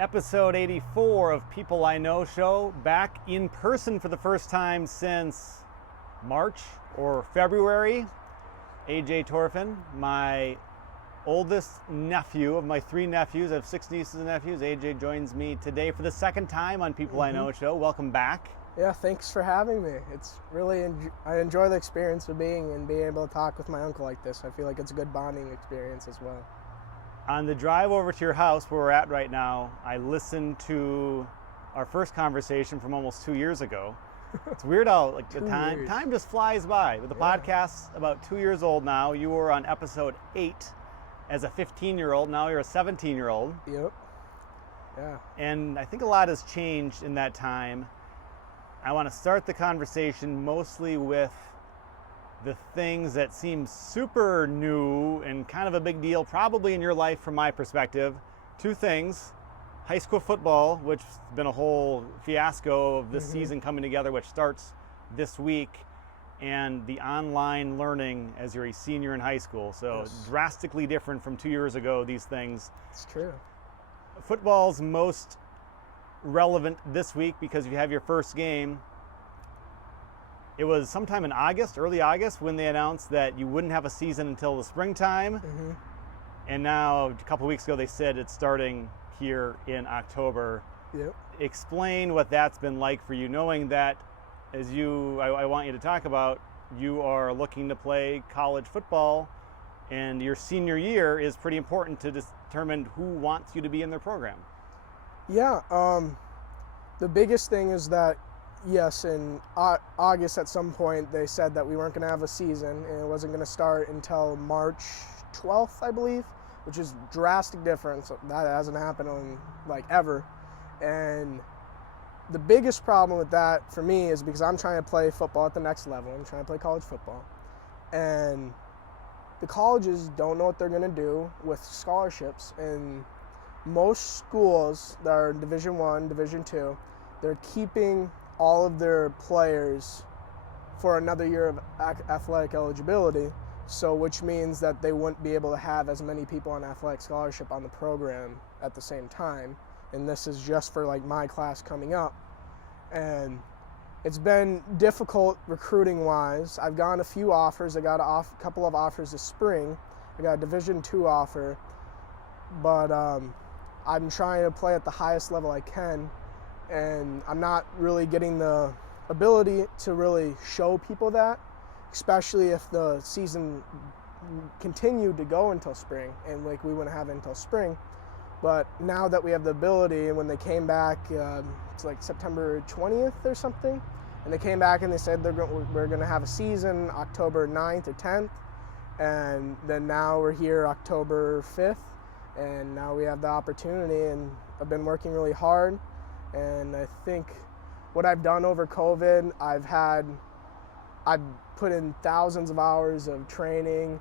Episode 84 of People I Know Show, back in person for the first time since March or February. AJ Torfin, my oldest nephew of my three nephews. I have six nieces and nephews. AJ joins me today for the second time on People I Know Show. Welcome back. Yeah, thanks for having me. It's really, I enjoy the experience of being able to talk with my uncle like this. I feel like it's a good bonding experience as well. On the drive over to your house where we're at right now, I listened to our first conversation from almost 2 years ago. It's weird how like the time just flies by. With the podcast's about 2 years old now. You were on episode 8 as a 15-year-old. Now you're a 17-year-old. Yep. Yeah. And I think a lot has changed in that time. I want to start the conversation mostly with the things that seem super new and kind of a big deal probably in your life from my perspective. Two things: high school football, which has been a whole fiasco of this season coming together, which starts this week, and the online learning as you're a senior in high school. So drastically different from 2 years ago, these things. It's true. Football's most relevant this week because you have your first game. It was sometime in August, early August, when they announced that you wouldn't have a season until the springtime. And now, a couple of weeks ago, they said it's starting here in October. Yep. Explain what that's been like for you, knowing that, as I want you to talk about, you are looking to play college football, and your senior year is pretty important to determine who wants you to be in their program. Yeah, the biggest thing is that, yes, in August at some point they said that we weren't going to have a season and it wasn't going to start until March 12th, I believe, which is drastic difference. That hasn't happened in like ever. And the biggest problem with that for me is because I'm trying to play football at the next level. I'm trying to play college football. And the colleges don't know what they're going to do with scholarships. And most schools that are Division I, Division II, they're keeping all of their players for another year of athletic eligibility, so which means that they wouldn't be able to have as many people on athletic scholarship on the program at the same time. And this is just for like my class coming up. And it's been difficult recruiting wise. I've gotten a few offers. I got a couple of offers this spring. I got a Division II offer, but I'm trying to play at the highest level I can, and I'm not really getting the ability to really show people that, especially if the season continued to go until spring, and like we wouldn't have it until spring. But now that we have the ability, and when they came back, it's like September 20th or something, and they came back and they said we're going to have a season October 9th or 10th, and then now we're here October 5th, and now we have the opportunity, and I've been working really hard. And I think what I've done over COVID, I've put in thousands of hours of training,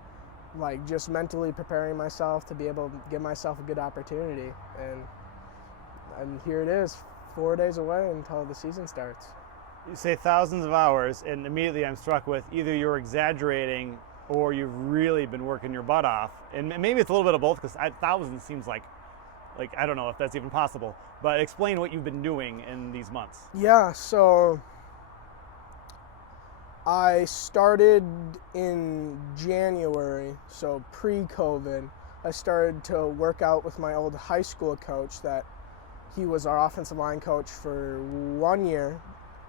like just mentally preparing myself to be able to give myself a good opportunity. And here it is, 4 days away until the season starts. You say thousands of hours, and immediately I'm struck with either you're exaggerating or you've really been working your butt off. And maybe it's a little bit of both, because thousands seems like I don't know if that's even possible, but explain what you've been doing in these months. Yeah, so I started in January, so pre-COVID. I started to work out with my old high school coach that he was our offensive line coach for 1 year,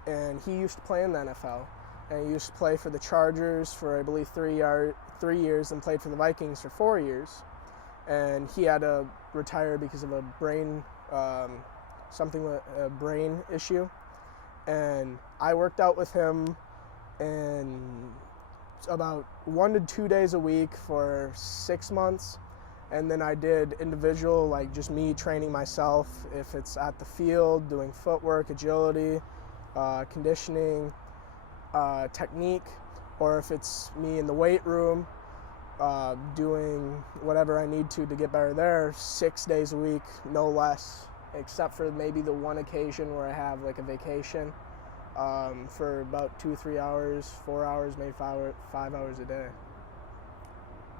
and he used to play in the NFL. And he used to play for the Chargers for, I believe, 3 years, and played for the Vikings for 4 years. And he had to retire because of a brain, something with a brain issue. And I worked out with him and about 1 to 2 days a week for 6 months. And then I did individual, like just me training myself, if it's at the field, doing footwork, agility, conditioning, technique, or if it's me in the weight room, doing whatever I need to get better there, 6 days a week, no less, except for maybe the one occasion where I have like a vacation for about 2 or 3 hours, 4 hours, maybe 5 hours a day.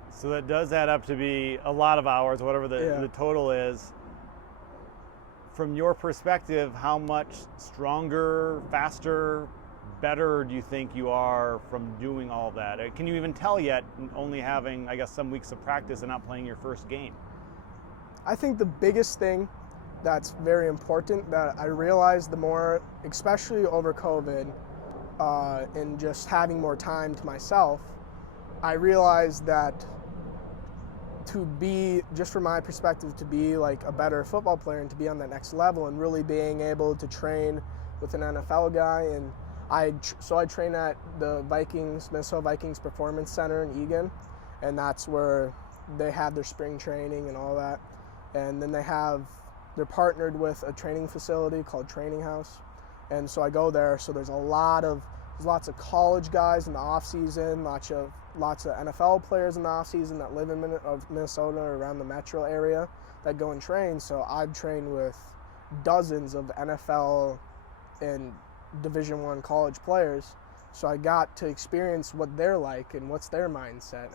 So that does add up to be a lot of hours, whatever the total is. from your perspective, how much stronger, faster, better do you think you are from doing all of that? Can you even tell yet, only having, I guess, some weeks of practice and not playing your first game? I think the biggest thing that's very important that I realized the more, especially over COVID, and just having more time to myself, I realized that to be, just from my perspective, to be like a better football player and to be on that next level and really being able to train with an NFL guy. And I train at the Minnesota Vikings Performance Center in Eagan, and that's where they have their spring training and all that. And then they're partnered with a training facility called Training House. And so I go there, so there's lots of college guys in the off season, lots of NFL players in the off season that live in Minnesota or around the metro area that go and train. So I've trained with dozens of NFL and Division I college players. So I got to experience what they're like and what's their mindset.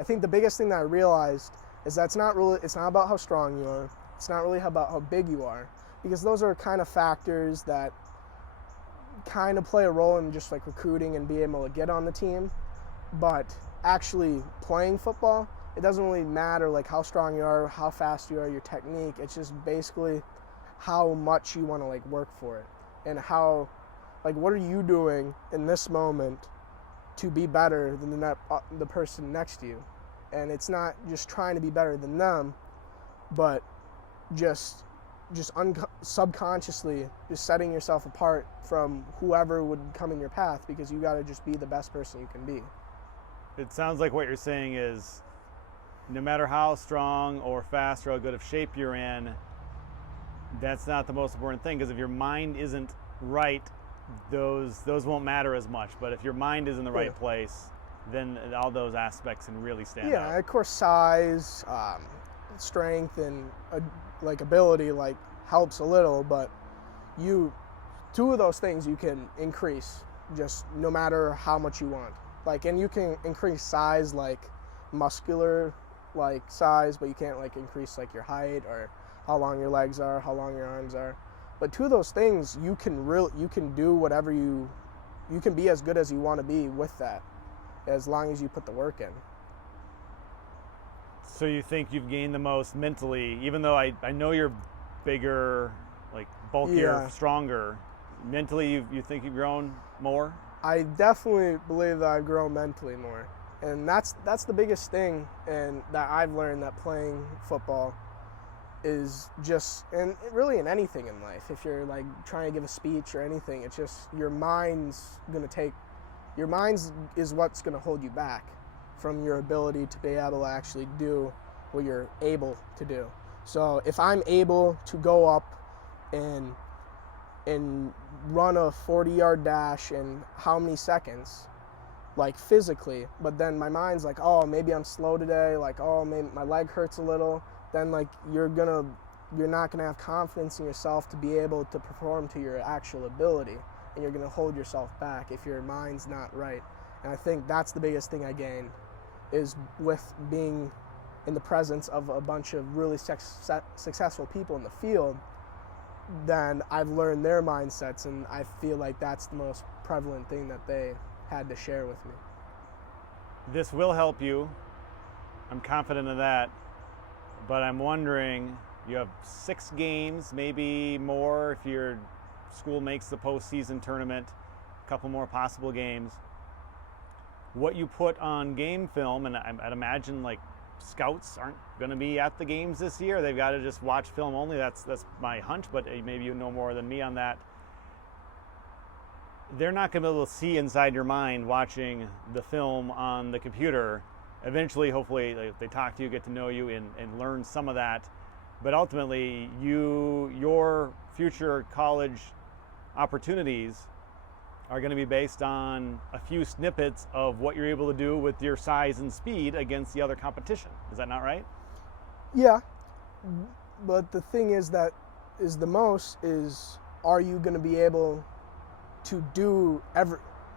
I think the biggest thing that I realized is that it's not about how strong you are. It's not really about how big you are, because those are kind of factors that kind of play a role in just like recruiting and being able to get on the team. But actually playing football, it doesn't really matter like how strong you are, how fast you are, your technique. It's just basically how much you want to like work for it, and how, like, what are you doing in this moment to be better than the person next to you. And it's not just trying to be better than them, but just subconsciously just setting yourself apart from whoever would come in your path, because you got to just be the best person you can be. It sounds like what you're saying is, no matter how strong or fast or how good of shape you're in, that's not the most important thing, because if your mind isn't right, those won't matter as much. But if your mind is in the right place, then all those aspects can really stand out. Yeah, of course, size, strength, and like ability like helps a little, but two of those things you can increase just no matter how much you want. Like, and you can increase size, like muscular like size, but you can't like increase like your height or how long your legs are, how long your arms are. But two of those things you can do whatever you can be as good as you want to be with that, as long as you put the work in. So you think you've gained the most mentally, even though I know you're bigger, like bulkier, stronger. Mentally, you think you've grown more? I definitely believe that I've grown mentally more. And that's the biggest thing, and that I've learned, that playing football is just, and really in anything in life, if you're like trying to give a speech or anything, it's just your mind's is what's going to hold you back from your ability to be able to actually do what you're able to do. So if I'm able to go up and run a 40-yard dash in how many seconds, like physically, but then my mind's like, oh, maybe I'm slow today, like, oh, maybe my leg hurts a little, then like you're not gonna have confidence in yourself to be able to perform to your actual ability, and you're gonna hold yourself back if your mind's not right. And I think that's the biggest thing I gained, is with being in the presence of a bunch of really successful people in the field. Then I've learned their mindsets, and I feel like that's the most prevalent thing that they had to share with me. This will help you. I'm confident of that. But I'm wondering, you have 6 games, maybe more if your school makes the postseason tournament, a couple more possible games. What you put on game film, and I'd imagine like scouts aren't going to be at the games this year. They've got to just watch film only. That's my hunch, but maybe you know more than me on that. They're not going to be able to see inside your mind watching the film on the computer. Eventually, hopefully, if they talk to you, get to know you, and learn some of that. But ultimately, your future college opportunities are going to be based on a few snippets of what you're able to do with your size and speed against the other competition. Is that not right? Yeah, but the thing is that is the most is, are you going to be able to do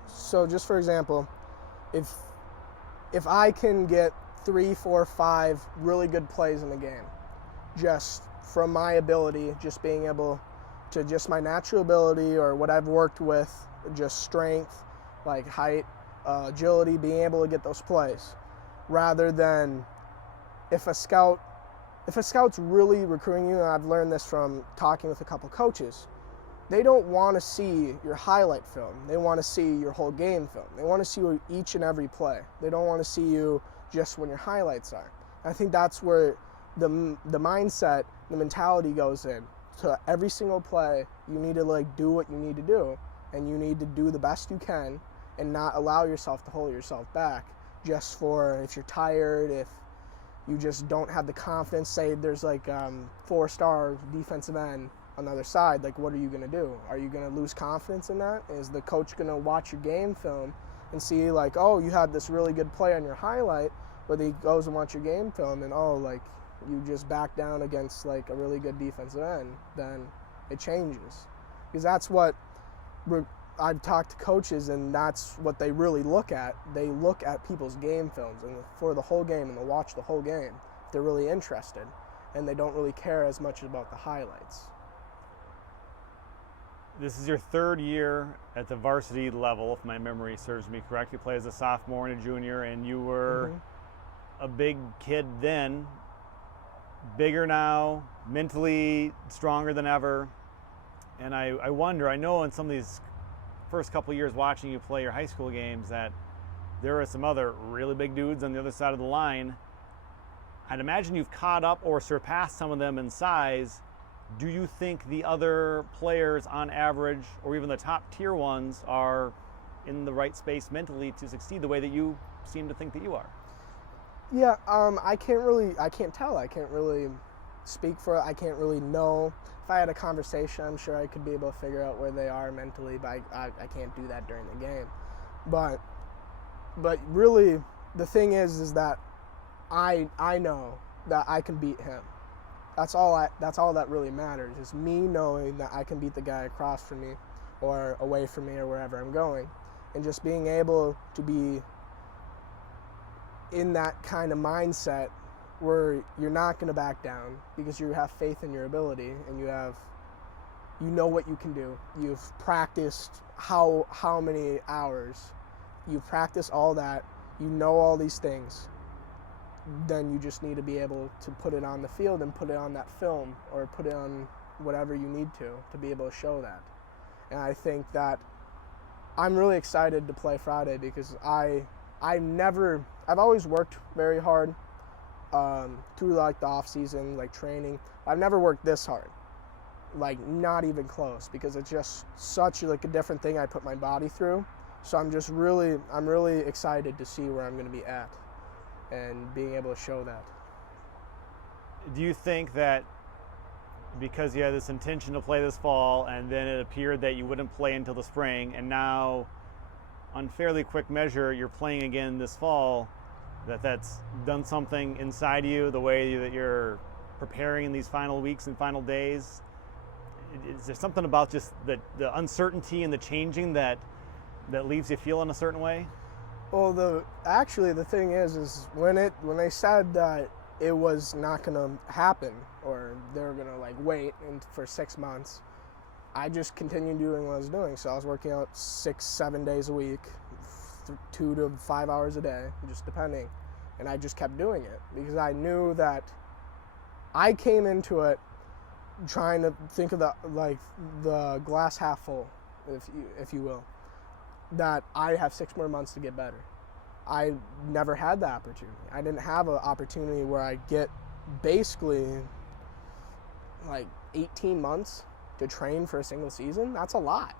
so just for example, if I can get 3, 4, 5 really good plays in a game, just from my ability, just being able to just my natural ability or what I've worked with, just strength, like height, agility, being able to get those plays, rather than if a scout's really recruiting you, and I've learned this from talking with a couple coaches, they don't want to see your highlight film. They want to see your whole game film. They want to see each and every play. They don't want to see you just when your highlights are. I think that's where the mindset, the mentality goes in. So every single play, you need to like do what you need to do, and you need to do the best you can and not allow yourself to hold yourself back just for if you're tired, if you just don't have the confidence. Say there's like 4-star defensive end on the other side, like what are you going to do? Are you going to lose confidence in that? Is the coach going to watch your game film and see like, oh, you had this really good play on your highlight, but he goes and watch your game film and oh, like you just back down against like a really good defensive end, then it changes. Because that's what I've talked to coaches, and that's what they really look at. They look at people's game films and for the whole game, and they'll watch the whole game if they're really interested, and they don't really care as much about the highlights. This is your third year at the varsity level, if my memory serves me correct. You played as a sophomore and a junior, and you were a big kid then, bigger now, mentally stronger than ever. And I wonder, I know in some of these first couple years watching you play your high school games that there are some other really big dudes on the other side of the line. I'd imagine you've caught up or surpassed some of them in size. Do you think the other players on average, or even the top tier ones, are in the right space mentally to succeed the way that you seem to think that you are? Yeah, I can't tell. I can't really speak for it. I can't really know. If I had a conversation, I'm sure I could be able to figure out where they are mentally, but I can't do that during the game. But really, the thing is that I know that I can beat him. That's all that really matters, is me knowing that I can beat the guy across from me or away from me or wherever I'm going, and just being able to be in that kind of mindset where you're not going to back down because you have faith in your ability and you know what you can do. You've practiced how many hours. You've practiced all that. You know all these things. Then you just need to be able to put it on the field and put it on that film or put it on whatever you need to be able to show that. And I think that I'm really excited to play Friday because I've always worked very hard through like the off season, like training. I've never worked this hard, like not even close, because it's just such like a different thing I put my body through. So I'm really excited to see where I'm going to be at and being able to show that. Do you think that because you had this intention to play this fall and then it appeared that you wouldn't play until the spring, and now on fairly quick measure you're playing again this fall, that's done something inside you, the way that you're preparing in these final weeks and final days? Is there something about just the uncertainty and the changing that leaves you feeling a certain way? Well, the thing is when they said that it was not going to happen, or they were going to like wait for 6 months, I just continued doing what I was doing. So I was working out 6-7 days a week, 2 to 5 hours a day, just depending. And I just kept doing it because I knew that I came into it trying to think of the glass half full, if you will, that I have 6 more months to get better. I never had the opportunity. I didn't have an opportunity where I get basically like 18 months to train for a single season. That's a lot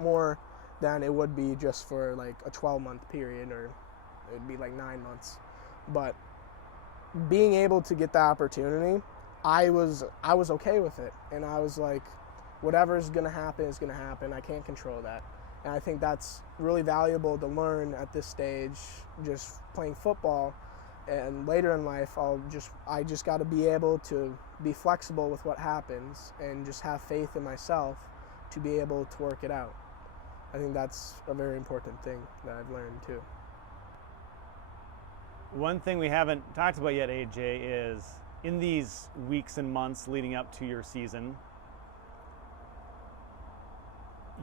more than it would be just for like a 12-month period, or it would be like 9 months. But being able to get the opportunity, I was okay with it, and I was like, whatever's gonna happen is gonna happen. I can't control that. And I think that's really valuable to learn at this stage, just playing football. And later in life, I just got to be able to be flexible with what happens and just have faith in myself to be able to work it out. I think that's a very important thing that I've learned too. One thing we haven't talked about yet, AJ, is in these weeks and months leading up to your season,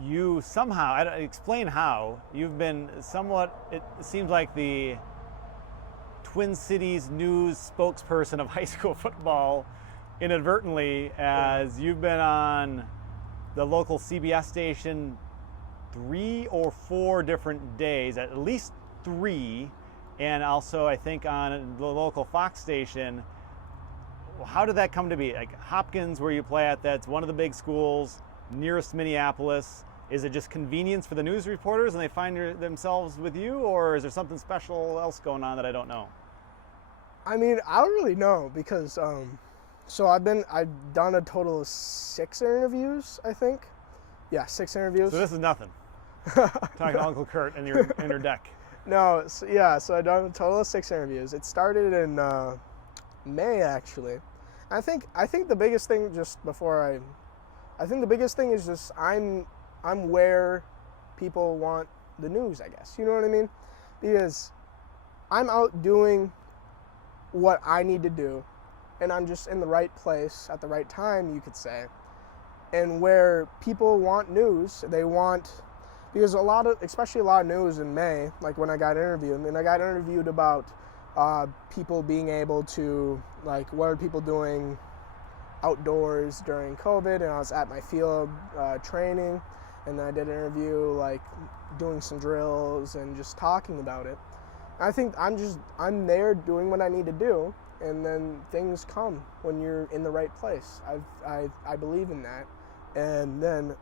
you somehow, explain how, you've been somewhat, it seems like the Twin Cities news spokesperson of high school football inadvertently, as you've been on the local CBS station 3 or 4 different days, at least 3, and also I think on the local Fox station. How did that come to be? Like Hopkins, where you play at, that's one of the big schools nearest Minneapolis. Is it just convenience for the news reporters and they find themselves with you, or is there something special else going on that I don't know? I mean, I don't really know because so I've done a total of 6 interviews, I think. Yeah, 6 interviews. So this is nothing. Talking to Uncle Curt in your deck. No, so I've done a total of 6 interviews. It started in May, actually. I think the biggest thing, I think the biggest thing is just I'm where people want the news, I guess. You know what I mean? Because I'm out doing what I need to do, and I'm just in the right place at the right time, you could say. And where people want news, because especially a lot of news in May, like when I got interviewed, and I got interviewed about people being able to, like, what are people doing outdoors during COVID, and I was at my field training, and I did an interview, like doing some drills and just talking about it. I think I'm there doing what I need to do, and then things come when you're in the right place. I believe in that. And then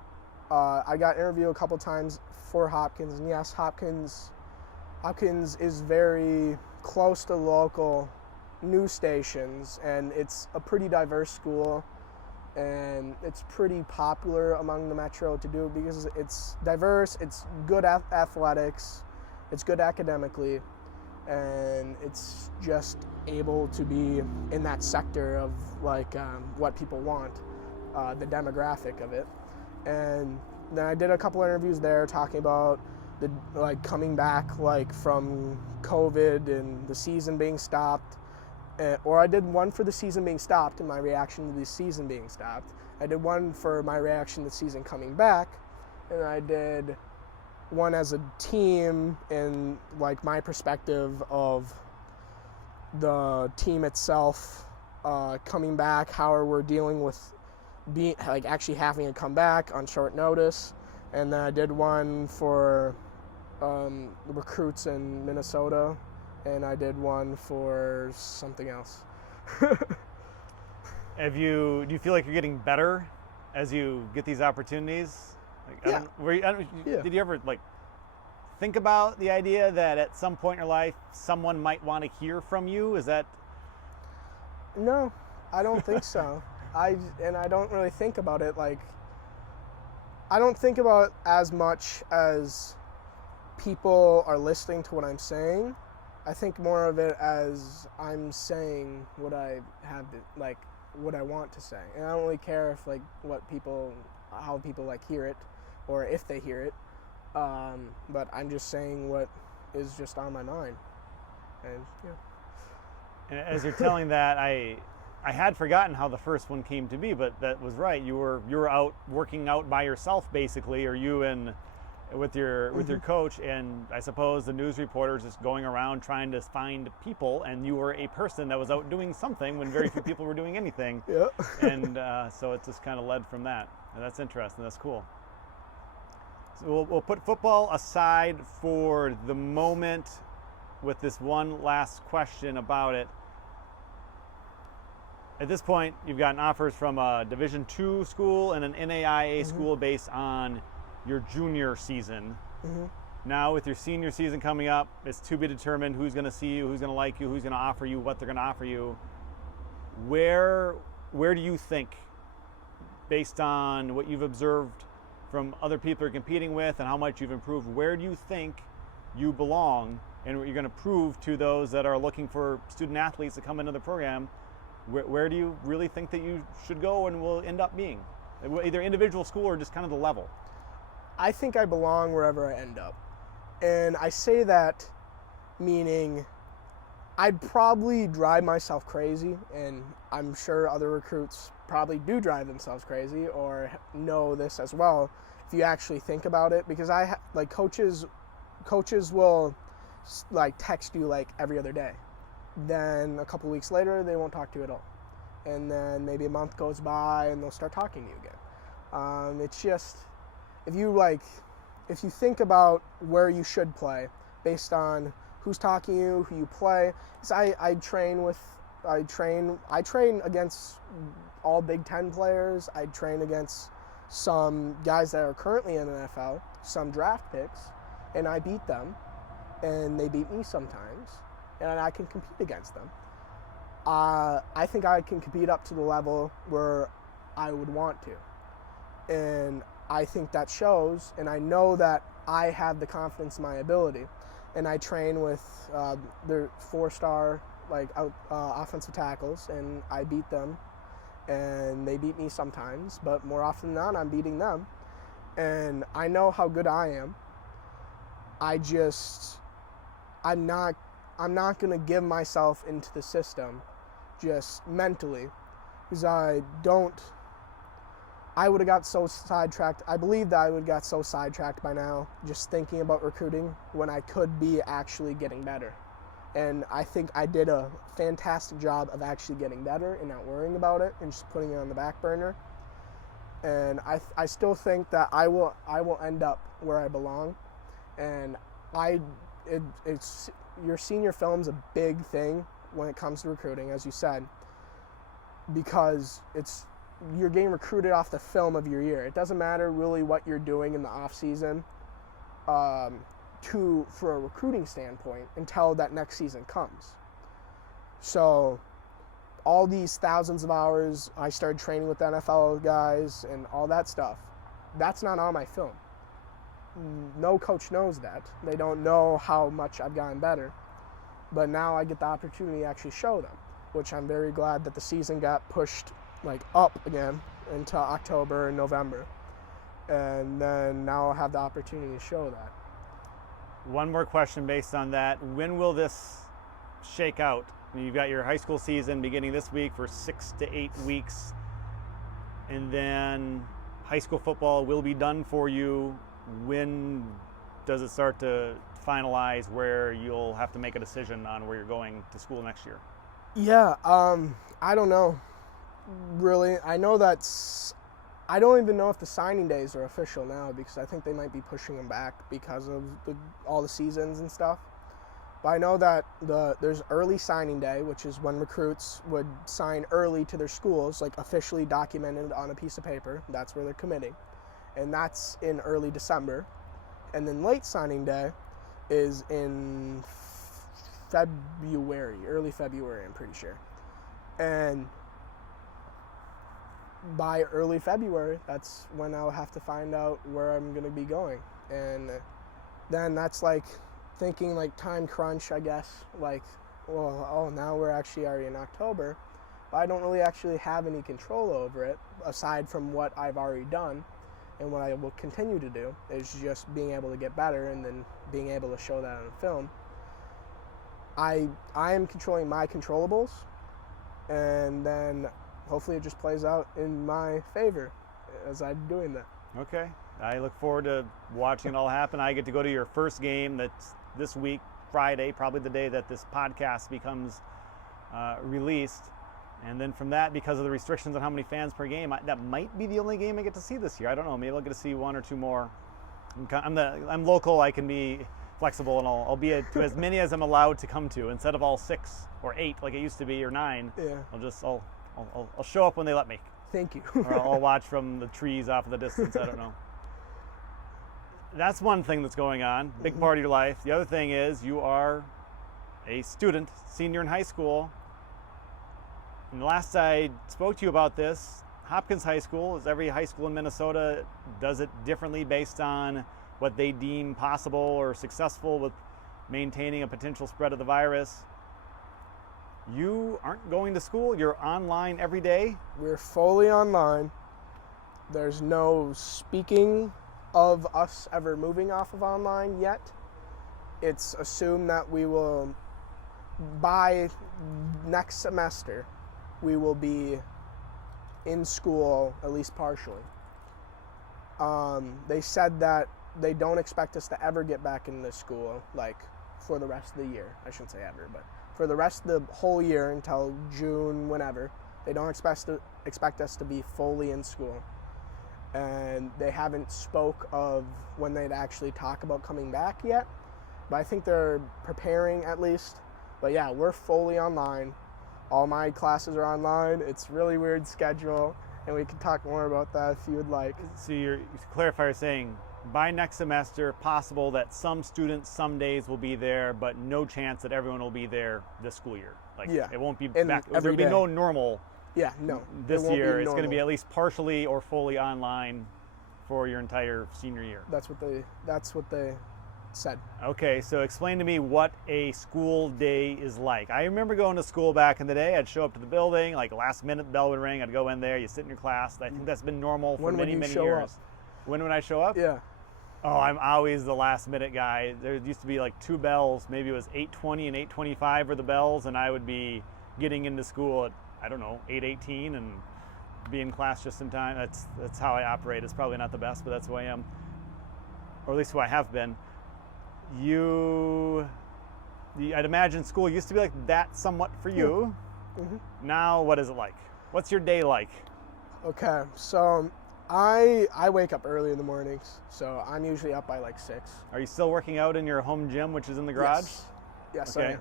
I got interviewed a couple times for Hopkins, and yes, Hopkins is very close to local news stations, and it's a pretty diverse school, and it's pretty popular among the metro to do because it's diverse, it's good athletics, it's good academically, and it's just able to be in that sector of like what people want, the demographic of it. And then I did a couple interviews there talking about the coming back from COVID and the season being stopped, or I did one for the season being stopped and my reaction to the season being stopped. I did one for my reaction to the season coming back, and I did one as a team and my perspective of the team itself coming back, how we're dealing with actually having to come back on short notice. And then I did one for the recruits in Minnesota, and I did one for something else. Do you feel like you're getting better as you get these opportunities? Yeah. Did you ever think about the idea that at some point in your life someone might want to hear from you? Is that? No, I don't think so. I don't really think about it I don't think about as much as people are listening to what I'm saying. I think more of it as I'm saying what I have to, what I want to say. And I don't really care if how people hear it or if they hear it. But I'm just saying what is just on my mind. And yeah. And as you're telling that, I had forgotten how the first one came to be, but that was right. You were out working out by yourself, basically, or you and with your coach, and I suppose the news reporters just going around trying to find people, and you were a person that was out doing something when very few people were doing anything. Yeah. And so it just kind of led from that. And that's interesting. That's cool. So we'll put football aside for the moment with this one last question about it. At this point, you've gotten offers from a Division II school and an NAIA school based on your junior season. Now, with your senior season coming up, it's to be determined who's going to see you, who's going to like you, who's going to offer you, what they're going to offer you. Where do you think, based on what you've observed from other people you're competing with and how much you've improved, where do you think you belong and what you're going to prove to those that are looking for student athletes to come into the program? Where do you really think that you should go and will end up being? Either individual school or just kind of the level? I think I belong wherever I end up. And I say that meaning I'd probably drive myself crazy, and I'm sure other recruits probably do drive themselves crazy or know this as well if you actually think about it, because coaches will like text you like every other day. Then a couple weeks later, they won't talk to you at all. And then maybe a month goes by and they'll start talking to you again. It's just, if you think about where you should play based on who's talking to you, who you play. Because I train against all Big Ten players. I train against some guys that are currently in the NFL, some draft picks, and I beat them, and they beat me sometimes, and I can compete against them. I think I can compete up to the level where I would want to, and I think that shows, and I know that I have the confidence in my ability, and I train with their 4-star offensive tackles, and I beat them, and they beat me sometimes, but more often than not, I'm beating them, and I know how good I am. I'm not gonna give myself into the system just mentally, because I would have got so sidetracked. I believe that I would have got so sidetracked by now just thinking about recruiting when I could be actually getting better. And I think I did a fantastic job of actually getting better and not worrying about it and just putting it on the back burner. And I still think that I will end up where I belong. And your senior film's a big thing when it comes to recruiting, as you said, because you're getting recruited off the film of your year. It doesn't matter really what you're doing in the off season for a recruiting standpoint until that next season comes. So all these thousands of hours I started training with NFL guys and all that stuff, that's not on my film. No coach knows that. They don't know how much I've gotten better. But now I get the opportunity to actually show them, which I'm very glad that the season got pushed up again into October and November. And then now I'll have the opportunity to show that. One more question based on that. When will this shake out? You've got your high school season beginning this week for 6 to 8 weeks. And then high school football will be done for you. When does it start to finalize where you'll have to make a decision on where you're going to school next year? Yeah, I don't know, really. I know I don't even know if the signing days are official now, because I think they might be pushing them back because of all the seasons and stuff. But I know that there's early signing day, which is when recruits would sign early to their schools, officially documented on a piece of paper. That's where they're committing. And that's in early December. And then late signing day is in early February, I'm pretty sure. And by early February, that's when I'll have to find out where I'm going to be going. And then that's thinking time crunch, I guess. Now we're actually already in October. But I don't really actually have any control over it, aside from what I've already done. And what I will continue to do is just being able to get better and then being able to show that on film. I am controlling my controllables, and then hopefully it just plays out in my favor as I'm doing that. Okay. I look forward to watching it all happen. I get to go to your first game that's this week, Friday, probably the day that this podcast becomes released. And then from that, because of the restrictions on how many fans per game, that might be the only game I get to see this year. I don't know. Maybe I'll get to see one or two more. I'm local. I can be flexible, and I'll be to as many as I'm allowed to come to, instead of all 6 or 8 like it used to be, or 9. Yeah. I'll show up when they let me. Thank you. Or I'll watch from the trees off in the distance. I don't know. That's one thing that's going on. Big part of your life. The other thing is you are a student, senior in high school. And the last I spoke to you about this, Hopkins High School, as every high school in Minnesota, does it differently based on what they deem possible or successful with maintaining a potential spread of the virus. You aren't going to school, you're online every day? We're fully online. There's no speaking of us ever moving off of online yet. It's assumed that we will by next semester, we will be in school, at least partially. They said that they don't expect us to ever get back into school, like, for the rest of the year. I shouldn't say ever, but for the rest of the whole year until June, whenever. They don't expect us to be fully in school. And they haven't spoke of when they'd actually talk about coming back yet. But I think they're preparing at least. But yeah, we're fully online. All my classes are online. It's really weird schedule. And we can talk more about that if you would like. So to clarify, you're saying by next semester, possible that some students some days will be there, but no chance that everyone will be there this school year. Like, yeah. It won't be And back. every There'll be day. no normal. Yeah, no. This year, it's going to normal. be at least partially or fully online for your entire senior year. That's what they said. Okay, so explain to me what a school day is like. I remember going to school back in the day. I'd show up to the building, like last minute, the bell would ring. I'd go in there. You sit in your class. I think that's been normal for many years. When would I show up? Yeah. Oh, I'm always the last minute guy. There used to be like two bells. Maybe it was 8:20 and 8:25 were the bells, and I would be getting into school at, I don't know, 8:18 and be in class just in time. That's how I operate. It's probably not the best, but that's who I am, or at least who I have been. I'd imagine school used to be like that somewhat for you. Mm-hmm. Now, what is it like? What's your day like? Okay, so I wake up early in the mornings, so I'm usually up by like 6. Are you still working out in your home gym, which is in the garage? Yes, Okay.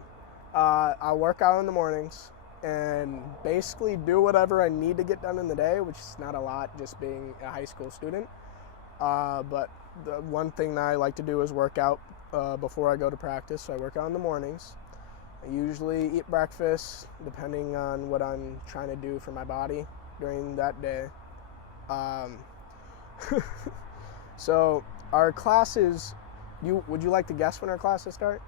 I am. I work out in the mornings and basically do whatever I need to get done in the day, which is not a lot, just being a high school student. But the one thing that I like to do is work out before I go to practice, so I work out in the mornings. I usually eat breakfast, depending on what I'm trying to do for my body during that day. So our classes, would you like to guess when our classes start?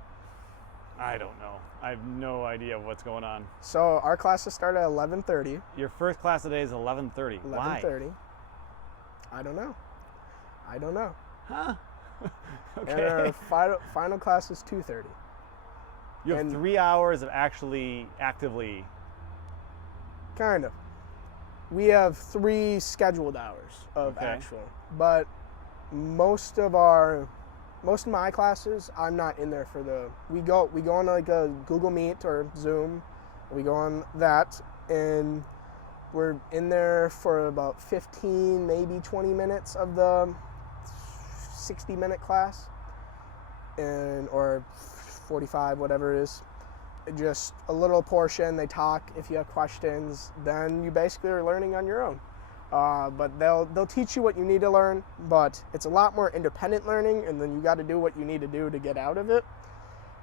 I don't know. I have no idea what's going on. So our classes start at 11:30. Your first class today is 11:30. Why? 11:30. I don't know. Huh? And Okay. our final class is 2:30. You have 3 hours of actually actively. Kind of. We have 3 scheduled hours of Okay. actual, but most of my classes, I'm not in there for we go on like a Google Meet or Zoom. We go on that, and we're in there for about 15, maybe 20 minutes of the 60-minute class, or 45, whatever it is. Just a little portion, they talk. If you have questions, then you basically are learning on your own. But they'll teach you what you need to learn, but it's a lot more independent learning, and then you got to do what you need to do to get out of it.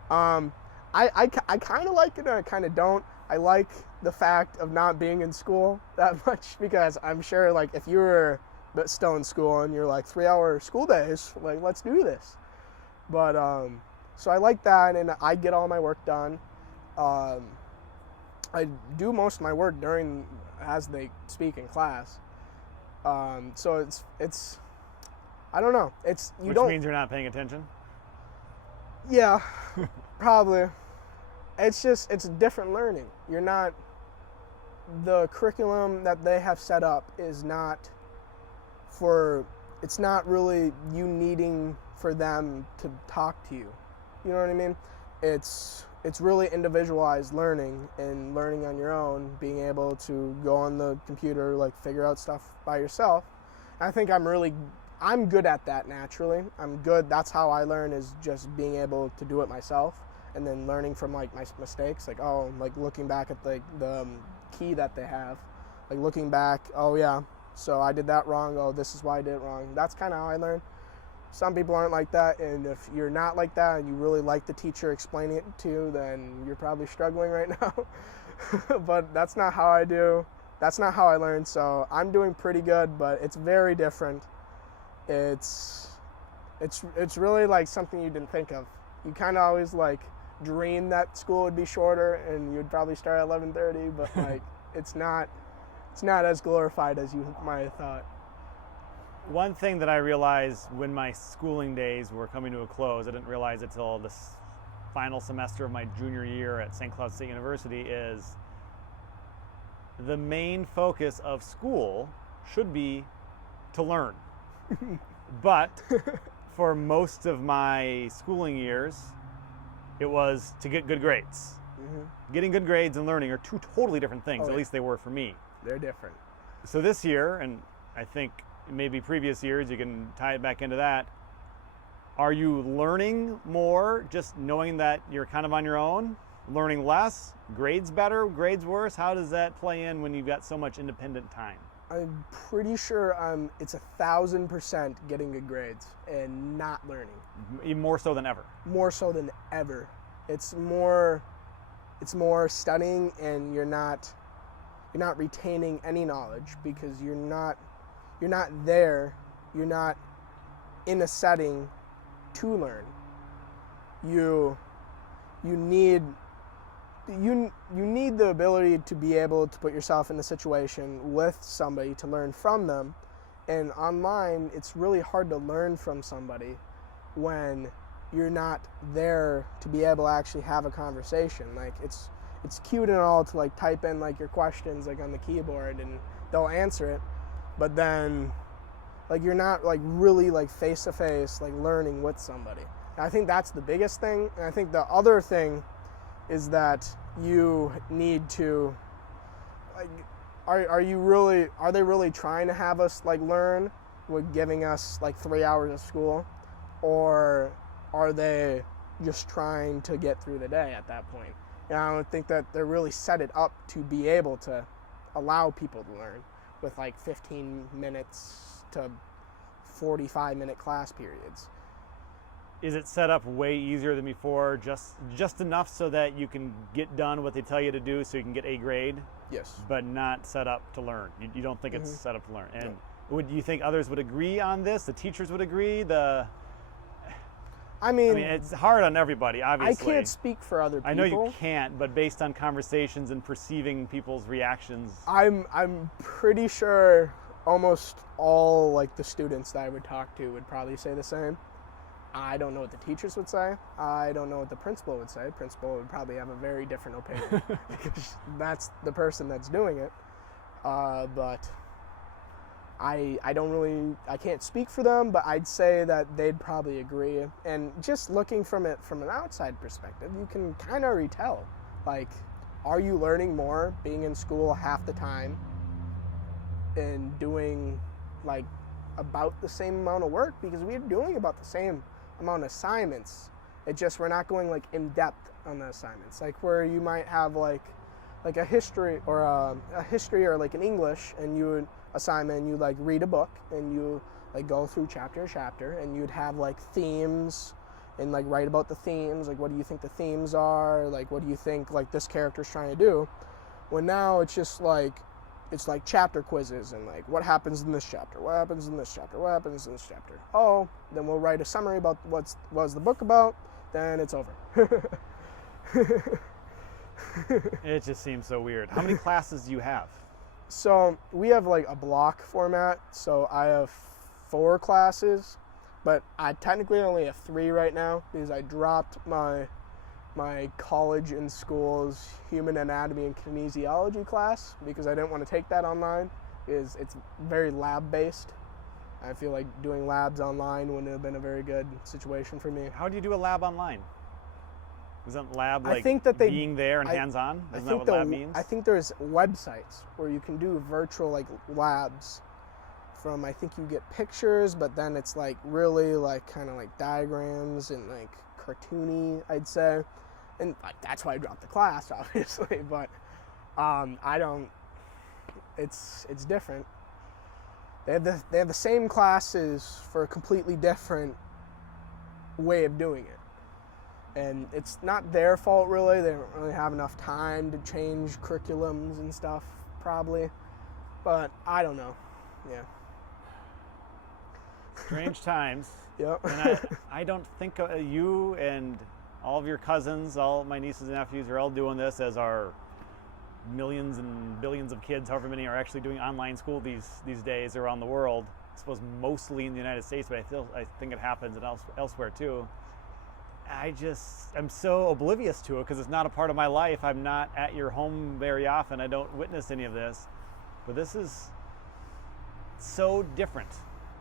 I kind of like it and I kind of don't. I like the fact of not being in school that much, because I'm sure, like, if you were still in school and you're like 3-hour school days, like, let's do this. But so I like that, and I get all my work done. I do most of my work as they speak in class. So it's I don't know. Which means you're not paying attention? Yeah, probably. It's different learning. The curriculum that they have set up is not it's not really you needing for them to talk to you. You know what I mean? It's really individualized learning and learning on your own, being able to go on the computer, like, figure out stuff by yourself. I think I'm good at that naturally. I'm good. That's how I learn, is just being able to do it myself, and then learning from, like, my mistakes, like, looking back at the key that they have, like, looking back, oh yeah, so I did that wrong, oh, this is why I did it wrong. That's kind of how I learn. Some people aren't like that, and if you're not like that and you really like the teacher explaining it to you, then you're probably struggling right now. But that's not how I do. That's not how I learn, so I'm doing pretty good, but it's very different. It's really like something you didn't think of. You kind of always, like, dream that school would be shorter and you'd probably start at 11:30, but like it's not as glorified as you might have thought. One thing that I realized when my schooling days were coming to a close, I didn't realize it till this final semester of my junior year at St. Cloud State University is the main focus of school should be to learn. But for most of my schooling years, it was to get good grades. Mm-hmm. Getting good grades and learning are two totally different things. At least they were for me. They're different. So this year, and I think maybe previous years, you can tie it back into that. Are you learning more, just knowing that you're kind of on your own? Learning less? Grades better? Grades worse? How does that play in when you've got so much independent time? I'm pretty sure it's 1,000% getting good grades and not learning. Even more so than ever. More so than ever. It's more studying, and you're not retaining any knowledge because you're not there. You're not in a setting to learn. You need the ability to be able to put yourself in a situation with somebody to learn from them. And online, it's really hard to learn from somebody when you're not there to be able to actually have a conversation. Like it's cute and all to like type in like your questions like on the keyboard and they'll answer it, but then like you're not like really like face to face like learning with somebody. And I think that's the biggest thing. And I think the other thing is that you need to like are they really trying to have us like learn with giving us like 3 hours of school, or are they just trying to get through the day at that point? And I don't think that they're really set it up to be able to allow people to learn with like 15 minutes to 45-minute class periods. Is it set up way easier than before, just enough so that you can get done what they tell you to do so you can get a grade? Yes. But not set up to learn. You don't think it's set up to learn. And No. Would you think others would agree on this? The teachers would agree? I mean, it's hard on everybody, obviously. I can't speak for other people. I know you can't, but based on conversations and perceiving people's reactions. I'm pretty sure almost all like the students that I would talk to would probably say the same. I don't know what the teachers would say. I don't know what the principal would say. Principal would probably have a very different opinion because that's the person that's doing it. But I can't speak for them, but I'd say that they'd probably agree. And just looking from it from an outside perspective, you can kind of retell. Like, are you learning more being in school half the time and doing like about the same amount of work? Because we're doing about the same amount of assignments. It just we're not going like in depth on the assignments. Like where you might have like a history or like an English and you would assignment and you like read a book and you like go through chapter to chapter and you'd have like themes and like write about the themes, like what do you think the themes are, like what do you think like this character's trying to do. When now it's just like it's like chapter quizzes and like what happens in this chapter, what happens in this chapter, what happens in this chapter. Oh, then we'll write a summary about what was the book about, then it's over. It just seems so weird. How many classes do you have? So we have like a block format, so I have 4 classes, but I technically only have 3 right now because I dropped my college and school's human anatomy and kinesiology class because I didn't want to take that online because it's very lab based. I feel like doing labs online wouldn't have been a very good situation for me. How do you do a lab online? Isn't lab like I think that being there and hands-on? Isn't that what lab means? I think there's websites where you can do virtual like labs from, I think you get pictures, but then it's like really like kind of like diagrams and like cartoony, I'd say. And like that's why I dropped the class, obviously, but it's different. They have the same classes for a completely different way of doing it. And it's not their fault, really. They don't really have enough time to change curriculums and stuff, probably. But I don't know. Yeah. Strange times. Yep. And I don't think you and all of your cousins, all my nieces and nephews are all doing this, as are millions and billions of kids, however many are actually doing online school these days around the world. I suppose mostly in the United States, but I think it happens elsewhere too. I'm so oblivious to it because it's not a part of my life. I'm not at your home very often. I don't witness any of this. But this is so different,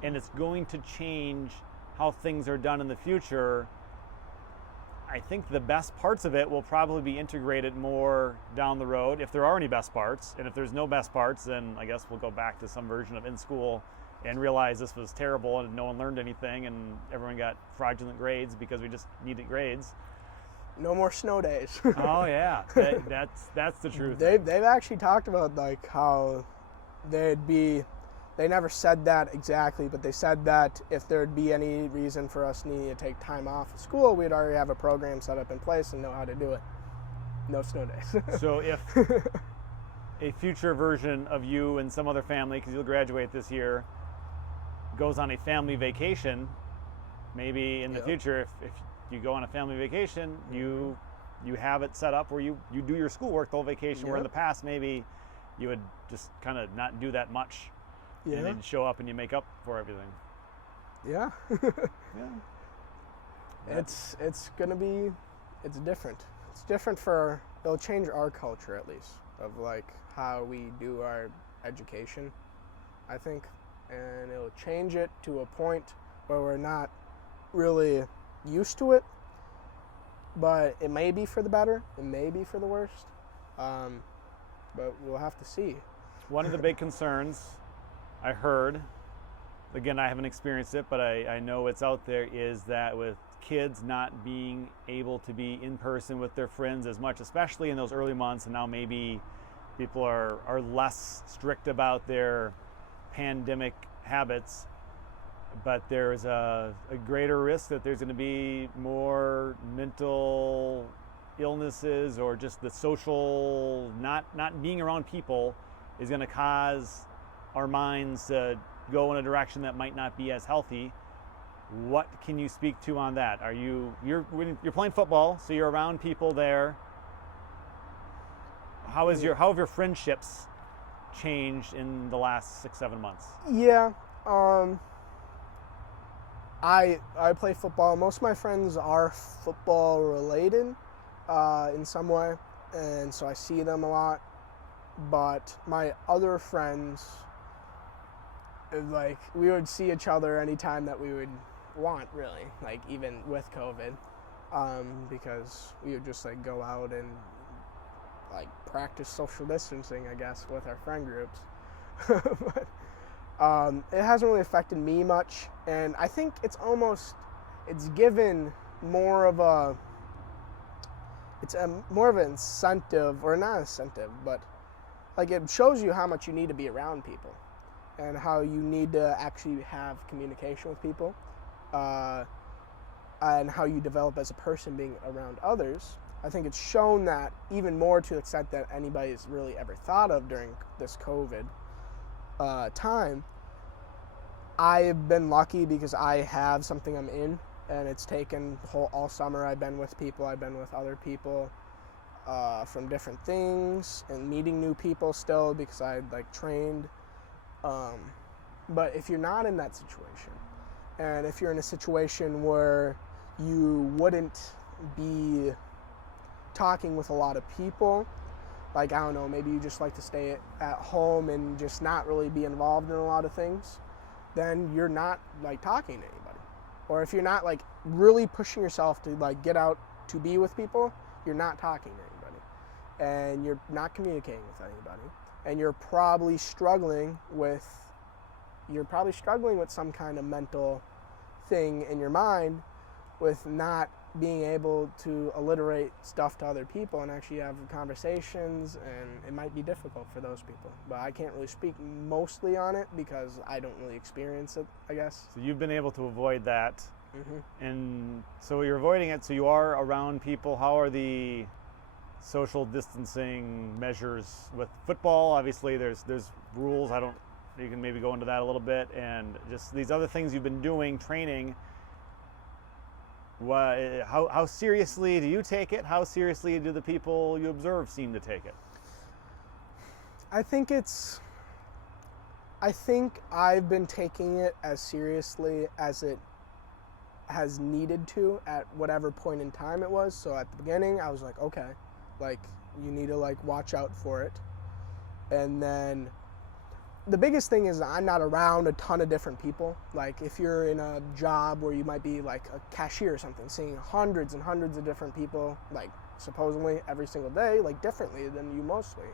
and it's going to change how things are done in the future. I think the best parts of it will probably be integrated more down the road, if there are any best parts. And if there's no best parts, then I guess we'll go back to some version of in school and realize this was terrible and no one learned anything and everyone got fraudulent grades because we just needed grades. No more snow days. Oh yeah, that's the truth. They've actually talked about like how they never said that exactly, but they said that if there'd be any reason for us needing to take time off of school, we'd already have a program set up in place and know how to do it. No snow days. So if a future version of you and some other family, because you'll graduate this year, goes on a family vacation, maybe in the future, if you go on a family vacation, you have it set up where you do your schoolwork the whole vacation, where in the past maybe you would just kind of not do that much, and then show up and you make up for everything. Yeah. Yeah. It's different. It's different it'll change our culture at least, of like how we do our education, I think. And it'll change it to a point where we're not really used to it, but it may be for the better, it may be for the worst, but we'll have to see. One of the big concerns I heard, again, I haven't experienced it, but I know it's out there, is that with kids not being able to be in person with their friends as much, especially in those early months, and now maybe people are less strict about their pandemic habits, but there's a greater risk that there's going to be more mental illnesses, or just the social not being around people is going to cause our minds to go in a direction that might not be as healthy. What can you speak to on that? You're playing football, so you're around people there. How have your friendships changed in the last 6-7 months? Yeah, I play football. Most of my friends are football related in some way, and so I see them a lot. But my other friends, like, we would see each other anytime that we would want, really, like even with COVID, because we would just like go out and like practice social distancing, I guess, with our friend groups. But it hasn't really affected me much, and I think it's given more of more of an incentive, or not incentive, but like it shows you how much you need to be around people and how you need to actually have communication with people, and how you develop as a person being around others. I think it's shown that even more, to the extent that anybody's really ever thought of during this COVID time. I've been lucky because I have something I'm in, and it's taken all summer. I've been with people, I've been with other people from different things, and meeting new people still because I like trained. But if you're not in that situation, and if you're in a situation where you wouldn't be talking with a lot of people, like, I don't know, maybe you just like to stay at home and just not really be involved in a lot of things, then you're not like talking to anybody. Or if you're not like really pushing yourself to like get out to be with people, you're not talking to anybody, and you're not communicating with anybody, and you're probably struggling with some kind of mental thing in your mind, with not being able to alliterate stuff to other people and actually have conversations, and it might be difficult for those people. But I can't really speak mostly on it because I don't really experience it, I guess. So you've been able to avoid that. Mm-hmm. And so you're avoiding it, so you are around people. How are the social distancing measures with football? Obviously there's rules. You can maybe go into that a little bit, and just these other things you've been doing, training. How seriously do you take it? How seriously do the people you observe seem to take it? I think I've been taking it as seriously as it has needed to at whatever point in time it was. So at the beginning, I was like, okay, like you need to like watch out for it. And then the biggest thing is I'm not around a ton of different people. Like if you're in a job where you might be like a cashier or something, seeing hundreds and hundreds of different people, like supposedly every single day, like differently than you mostly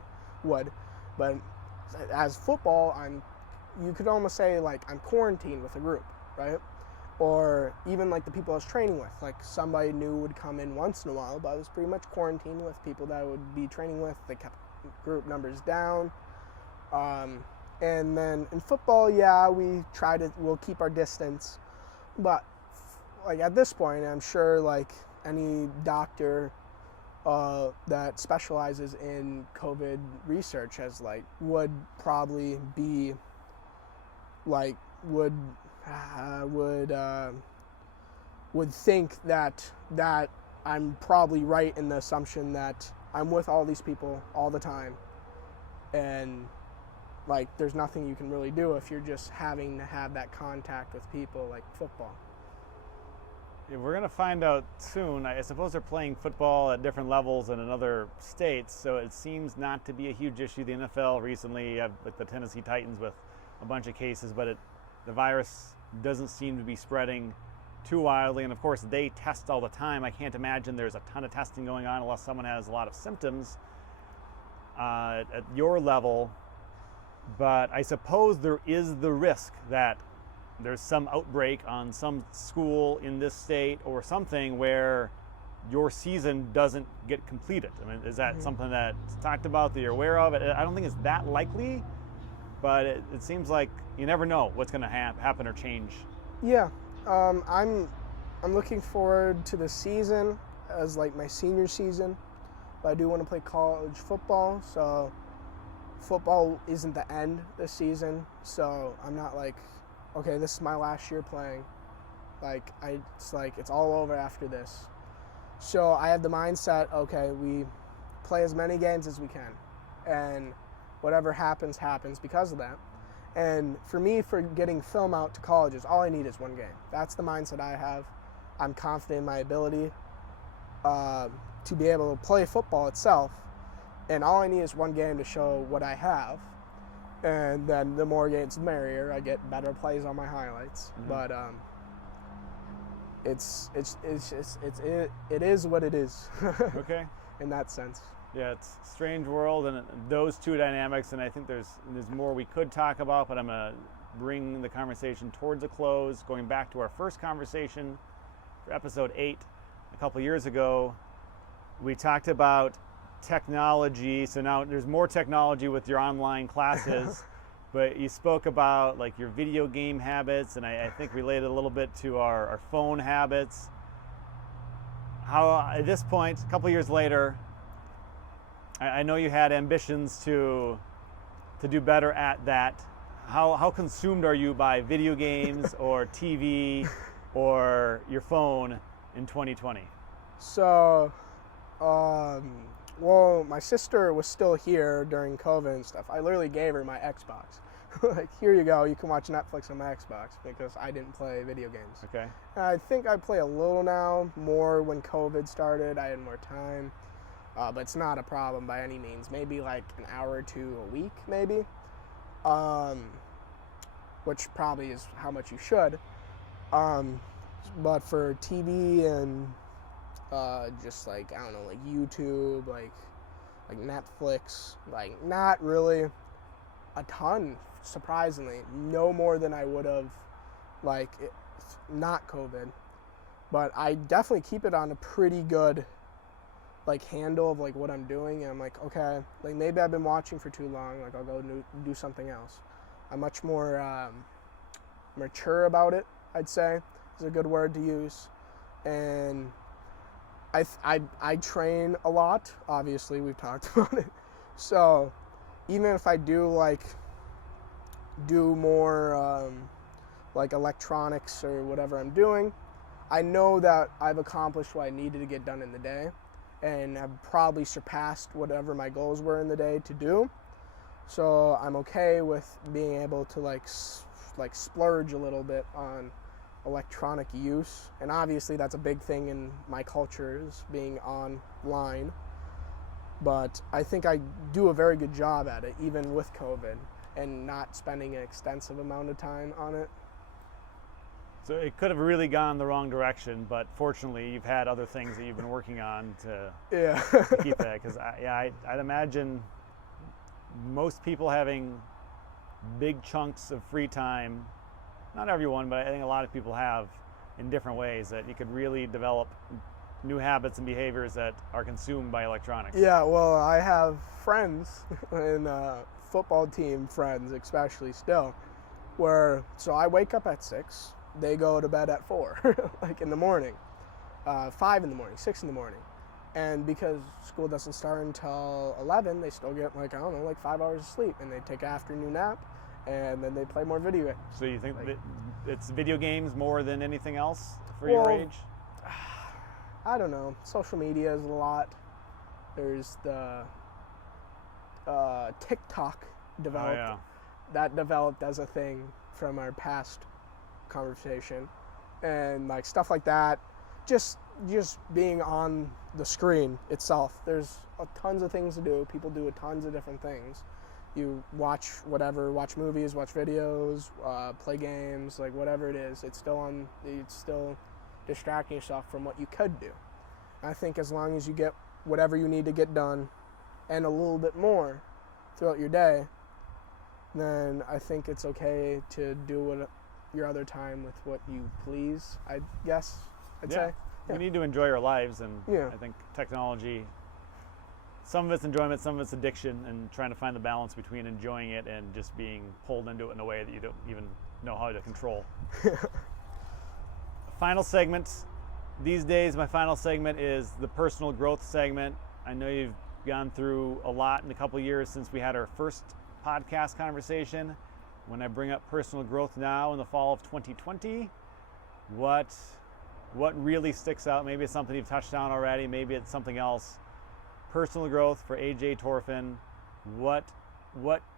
would. But as football, you could almost say like I'm quarantined with a group, right? Or even like the people I was training with, like somebody new would come in once in a while, but I was pretty much quarantined with people that I would be training with. They kept group numbers down. And then in football, yeah, we'll keep our distance. But like at this point, I'm sure like any doctor that specializes in COVID research would probably be like, would think that I'm probably right in the assumption that I'm with all these people all the time. And like there's nothing you can really do if you're just having to have that contact with people like football. Yeah, we're going to find out soon. I suppose they're playing football at different levels and in other states, so it seems not to be a huge issue. The NFL recently, with the Tennessee Titans with a bunch of cases, but the virus doesn't seem to be spreading too wildly. And of course, they test all the time. I can't imagine there's a ton of testing going on unless someone has a lot of symptoms at your level. But I suppose there is the risk that there's some outbreak on some school in this state or something where your season doesn't get completed. I mean, is that something that's talked about, that you're aware of? I don't think it's that likely, but it seems like you never know what's going to happen or change. Yeah, I'm looking forward to the season as like my senior season, but I do want to play college football, so football isn't the end this season, so I'm not like, okay, this is my last year playing. Like it's all over after this. So I have the mindset, okay, we play as many games as we can, and whatever happens because of that. And for me, for getting film out to colleges, all I need is one game. That's the mindset I have. I'm confident in my ability to be able to play football itself. And all I need is one game to show what I have. And then the more games, the merrier. I get better plays on my highlights. Mm-hmm. But it is what it is. Okay. In that sense. Yeah, it's a strange world, and those two dynamics, and I think there's more we could talk about, but I'm going to bring the conversation towards a close. Going back to our first conversation for episode 8 a couple years ago, we talked about technology. So now there's more technology with your online classes, but you spoke about like your video game habits, and I think related a little bit to our phone habits. How at this point, a couple years later, I know you had ambitions to do better at that. How consumed are you by video games or TV or your phone in 2020? So, well, my sister was still here during COVID and stuff. I literally gave her my Xbox. Like, here you go, you can watch Netflix on my Xbox, because I didn't play video games. Okay. And I think I play a little now, more when COVID started. I had more time. But it's not a problem by any means. Maybe like an hour or two a week, maybe. Which probably is how much you should. But for TV and just like, I don't know, like YouTube, like Netflix, like not really a ton, surprisingly. No more than I would have, not COVID. But I definitely keep it on a pretty good handle of what I'm doing, and I'm like, okay, maybe I've been watching for too long, I'll go do something else. I'm much more mature about it, I'd say is a good word to use. And I train a lot, obviously, we've talked about it. So even if I do do more electronics or whatever I'm doing, I know that I've accomplished what I needed to get done in the day, and have probably surpassed whatever my goals were in the day to do. So I'm okay with being able to splurge a little bit on electronic use, and obviously that's a big thing in my culture, is being online. But I think I do a very good job at it, even with COVID, and not spending an extensive amount of time on it. So it could have really gone the wrong direction, but fortunately you've had other things that you've been working on to keep that. Because I'd imagine most people having big chunks of free time, not everyone, but I think a lot of people have in different ways, that you could really develop new habits and behaviors that are consumed by electronics. Yeah, well, I have friends, and football team friends especially still, so I wake up at 6, they go to bed at 4, like in the morning, 5 in the morning, 6 in the morning. And because school doesn't start until 11, they still get like 5 hours of sleep, and they take an afternoon nap, and then they play more video games. So you think that it's video games more than anything else for your age? I don't know. Social media is a lot. There's the TikTok developed. Oh, yeah. That developed as a thing from our past conversation, and like stuff like that. Just being on the screen itself. There's tons of things to do. People do tons of different things. You watch movies, watch videos, play games, like whatever it is. It's still distracting yourself from what you could do. I think as long as you get whatever you need to get done and a little bit more throughout your day, then I think it's okay to do your other time with what you please, I guess I'd say. We need to enjoy our lives, and Yeah. I think technology, some of it's enjoyment, some of it's addiction, and trying to find the balance between enjoying it and just being pulled into it in a way that you don't even know how to control. Final segment. These days, my final segment is the personal growth segment. I know you've gone through a lot in a couple years since we had our first podcast conversation. When I bring up personal growth now in the fall of 2020, what really sticks out? Maybe it's something you've touched on already, maybe it's something else. Personal growth for AJ Torfin, what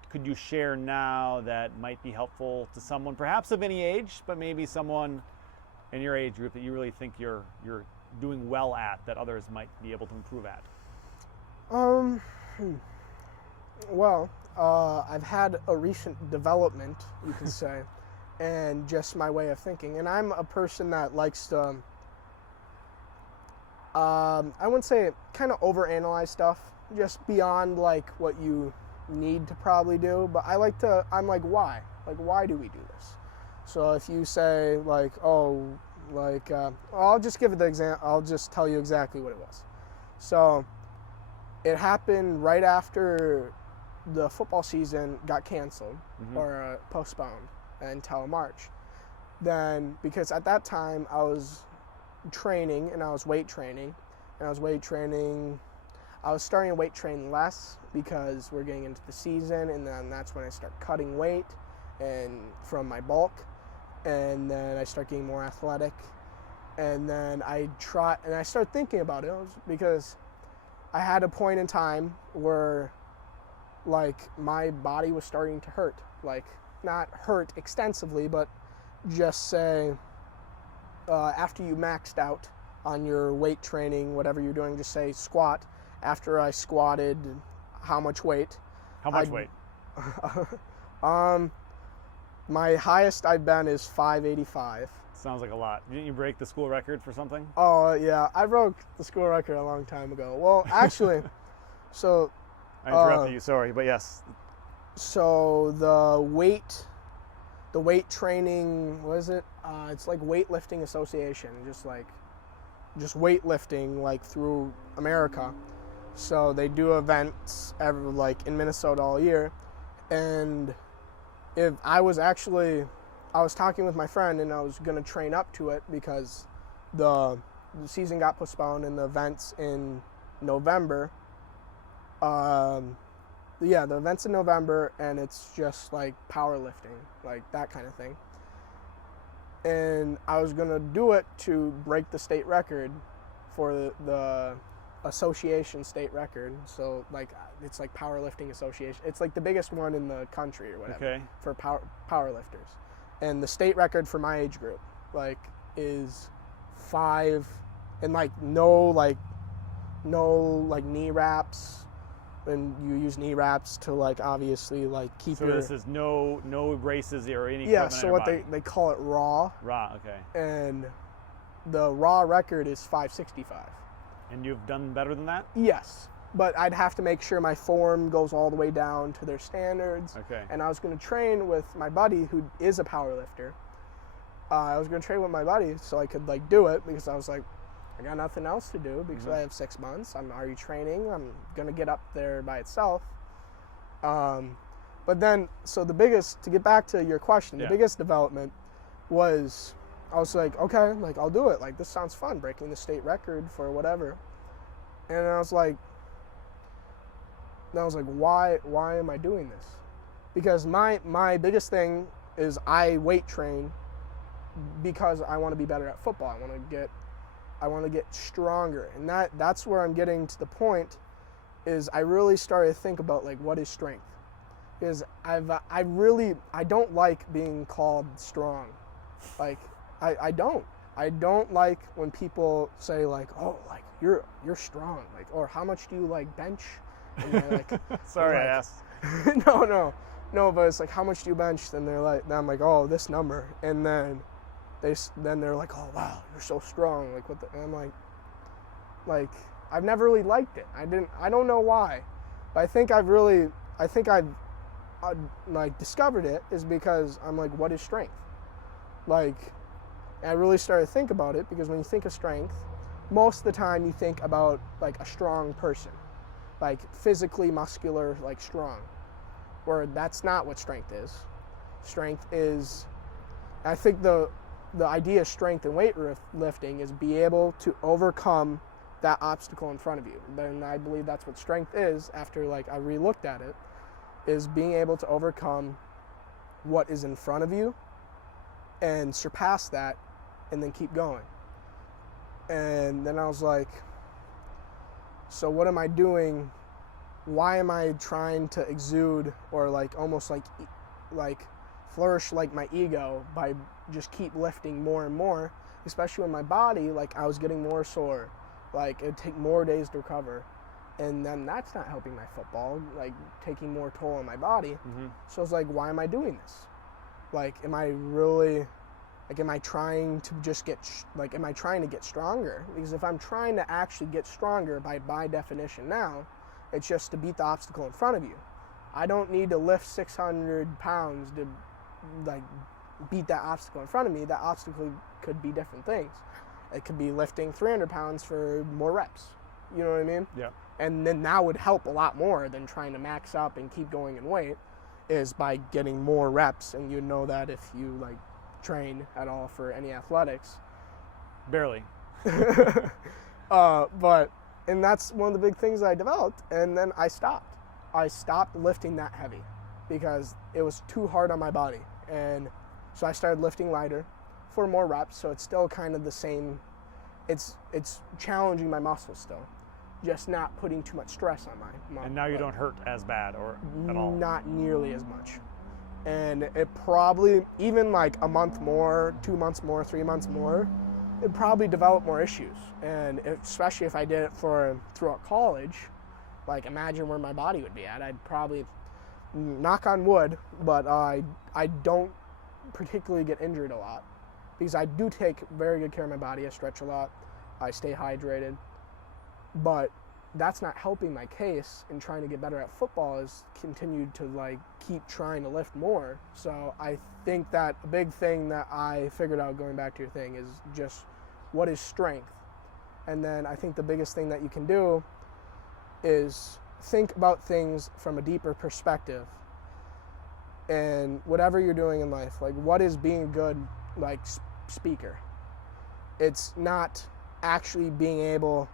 could you share now that might be helpful to someone, perhaps of any age, but maybe someone in your age group that you really think you're doing well at, that others might be able to improve at? Well, I've had a recent development, you can say, and just my way of thinking. And I'm a person that likes to, I wouldn't say kind of overanalyze stuff, just beyond like what you need to probably do. But I'm like, why? Like, why do we do this? So if you say like, I'll just give it the example. I'll just tell you exactly what it was. So it happened right after the football season got canceled or postponed until March. Then, because at that time I was training and I was weight training, I was starting to weight train less because we're getting into the season, and then that's when I start cutting weight and from my bulk, and then I start getting more athletic, and then I started thinking about it because I had a point in time where like my body was starting to hurt, like not hurt extensively, but just say after you maxed out on your weight training, whatever you're doing, just say squat. After I squatted, how much weight? How much weight? My highest I've been is 585. Sounds like a lot. Didn't you break the school record for something? Oh yeah, I broke the school record a long time ago. Well, actually, so I interrupted you, sorry, but yes. So the weight training, what is it? It's like weightlifting association, just weightlifting like through America. So they do events like in Minnesota all year, and I was talking with my friend, and I was gonna train up to it because the season got postponed and the events in November. The events in November, and it's just like powerlifting, like that kind of thing. And I was gonna do it to break the state record for the association state record. So like it's like powerlifting association. It's like the biggest one in the country or whatever for powerlifters, and the state record for my age group. like is 5 and like no knee wraps, and you use knee wraps to like obviously like keep So your. this is no braces or any Yeah, equipment so on what your body. they call it raw, Okay. and the raw record is 565. And you've done better than that? Yes, but I'd have to make sure my form goes all the way down to their standards. Okay. And I was going to train with my buddy who is a power lifter. I was going to train with my buddy so I could like do it, because I was like, I got nothing else to do because I have 6 months. I'm already training. I'm going to get up there by itself. But then, so to get back to your question, the biggest development was, I was like, okay, like I'll do it. Like this sounds fun, breaking the state record for whatever. And I was like, why am I doing this? Because my biggest thing is I weight train because I want to be better at football. I want to get stronger. And that's where I'm getting to the point is I really started to think about like what is strength. Because I don't like being called strong. Like I don't like when people say like, oh, like you're strong, like, or how much do you like bench? And they're like, Sorry, like, I asked. no, but it's like, how much do you bench? Then I'm like, oh, this number, and then they're like, oh wow, you're so strong, like what the? And I'm like I've never really liked it. I don't know why, but I think I've like discovered it is because I'm like, what is strength? Like, I really started to think about it, because when you think of strength, most of the time you think about like a strong person, like physically muscular, like strong, where that's not what strength is. Strength is, I think the idea of strength and weightlifting is be able to overcome that obstacle in front of you. Then I believe that's what strength is, after like I re-looked at it, is being able to overcome what is in front of you and surpass that and then keep going. And then I was like, so what am I doing? Why am I trying to exude or like almost like flourish like my ego by just keep lifting more and more, especially when my body, like I was getting more sore, like it'd take more days to recover. And then that's not helping my football, like taking more toll on my body. So I was like, why am I doing this? Like, am I really, like, am I trying to just am I trying to get stronger? Because if I'm trying to actually get stronger by definition now, it's just to beat the obstacle in front of you. I don't need to lift 600 pounds to, like, beat that obstacle in front of me. That obstacle could be different things. It could be lifting 300 pounds for more reps. You know what I mean? Yeah. And then that would help a lot more than trying to max up and keep going in weight, is by getting more reps. And you know that if you like train at all for any athletics. Barely. And that's one of the big things I developed. And then I stopped lifting that heavy because it was too hard on my body. And so I started lifting lighter for more reps. So it's still kind of the same. It's challenging my muscles still, just not putting too much stress on my And now you don't hurt as bad or at all? Not nearly as much. And it probably, even like a month more, 2 months more, 3 months more, it'd probably develop more issues. And especially if I did it throughout college, like imagine where my body would be at. I'd probably, knock on wood, but I don't particularly get injured a lot, because I do take very good care of my body. I stretch a lot. I stay hydrated. But that's not helping my case in trying to get better at football, is continued to like keep trying to lift more. So I think that a big thing that I figured out, going back to your thing, is just what is strength. And then I think the biggest thing that you can do is think about things from a deeper perspective. And whatever you're doing in life, like what is being a good like speaker? It's not actually being able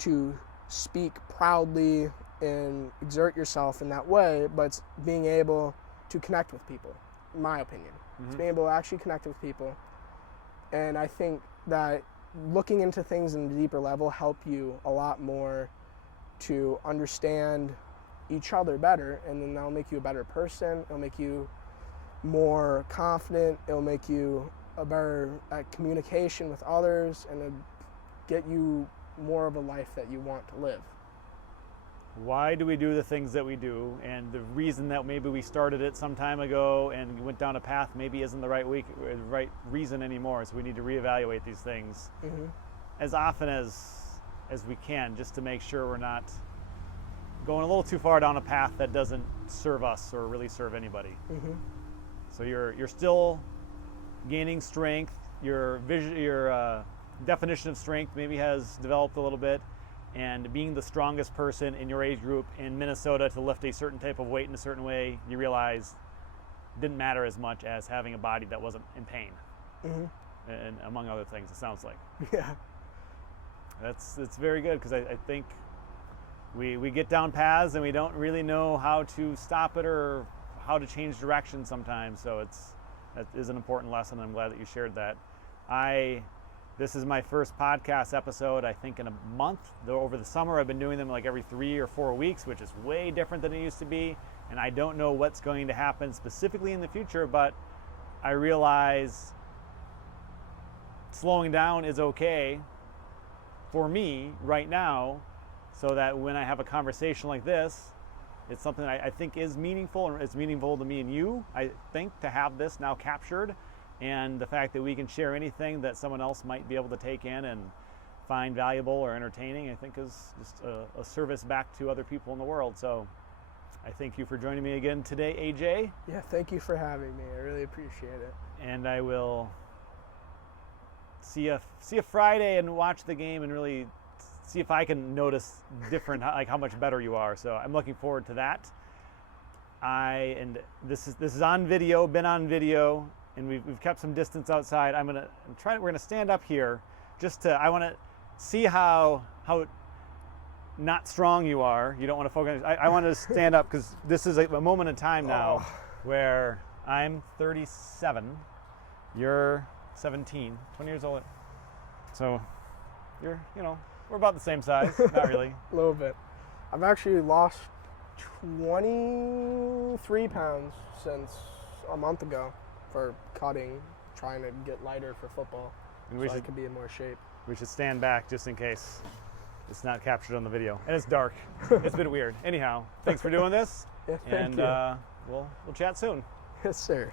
to speak proudly and exert yourself in that way, but it's being able to connect with people, in my opinion. It's being able to actually connect with people. And I think that looking into things in a deeper level help you a lot more to understand each other better, and then that'll make you a better person. It'll make you more confident. It'll make you better at communication with others, and to get you more of a life that you want to live. Why do we do the things that we do? And the reason that maybe we started it some time ago and went down a path maybe isn't the right reason anymore. So we need to reevaluate these things as often as we can, just to make sure we're not going a little too far down a path that doesn't serve us or really serve anybody. So you're still gaining strength. Your definition of strength maybe has developed a little bit. And being the strongest person in your age group in Minnesota to lift a certain type of weight in a certain way, you realize didn't matter as much as having a body that wasn't in pain. And among other things, it sounds like. Yeah. It's very good, because I think we get down paths and we don't really know how to stop it or how to change direction sometimes. So that is an important lesson. I'm glad that you shared that. This is my first podcast episode, I think, in a month. Though over the summer, I've been doing them like every 3 or 4 weeks, which is way different than it used to be. And I don't know what's going to happen specifically in the future, but I realize slowing down is okay for me right now, so that when I have a conversation like this, it's something I think is meaningful, and it's meaningful to me and you, I think, to have this now captured. And the fact that we can share anything that someone else might be able to take in and find valuable or entertaining, I think is just a service back to other people in the world. So I thank you for joining me again today, AJ. Yeah, thank you for having me. I really appreciate it. And I will see you Friday and watch the game and really see if I can notice different, like how much better you are. So I'm looking forward to that. And this is on video, been on video. And we've kept some distance outside. We're gonna stand up here I want to see how not strong you are. You don't want to focus. I want to stand up, because this is a moment in time now where I'm 37, you're 17, 20 years old. So we're about the same size, not really. A little bit. I've actually lost 23 pounds since a month ago. For cutting, trying to get lighter for football, and I could be in more shape. We should stand back just in case it's not captured on the video. And it's dark. It's been weird. Anyhow, thanks for doing this. Yeah, thank you. We'll chat soon. Yes, sir.